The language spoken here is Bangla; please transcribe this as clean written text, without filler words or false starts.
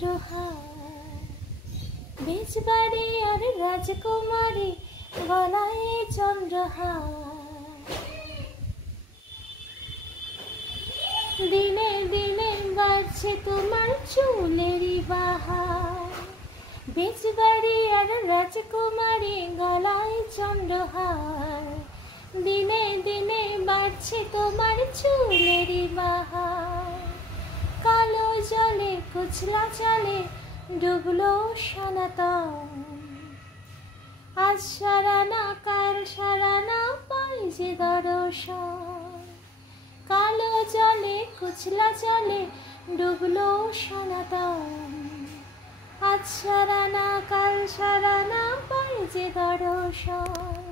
চন্দ্রহার। বেজবাড়ি আর রাজকুমারী গলায় চন্দ্রহার। দিনে দিনে বাড়ছে তোমার চুলেরই বাহার। বেজবাড়ি আর রাজকুমারী গলায় চন্দ্রহার। দিনে দিনে বাড়ছে তোমার চুলেরই বাহার। কালো জলে কুচলা চলে ডুবলো সনাতন। আজ সারানা কাল সারানা পাই যে দর্শন। কালো জলে কুচলা চলে ডুবলো সনাতন। আজ সারানা কাল সারানা পাই যে দর্শন।